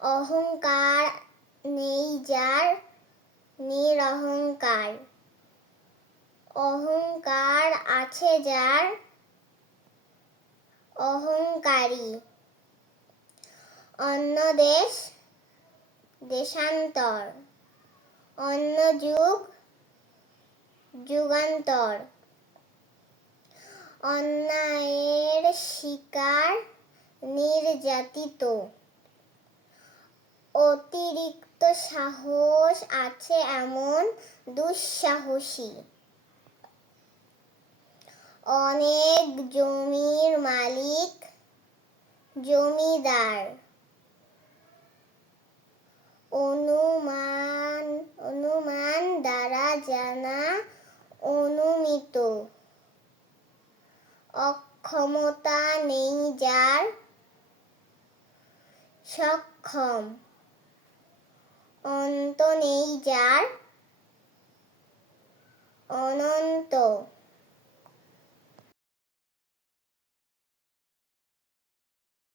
অহংকার নেই যার, নিরহংকার। অহংকার আছে যার, অহংকারী। অন্য দেশ, দেশান্তর। অন্য যুগ, যুগান্তর। অন্যায়ের শিকার, নির্যাতিত। অতিরিক্ত সাহস আছে এমন দুঃসাহসী। অনেক জমির মালিক, জমিদার। অনুমান দ্বারা জানা, অনুমিত। অক্ষমতা নেই যার, সক্ষম। অন্ত নেই যার, অনন্ত।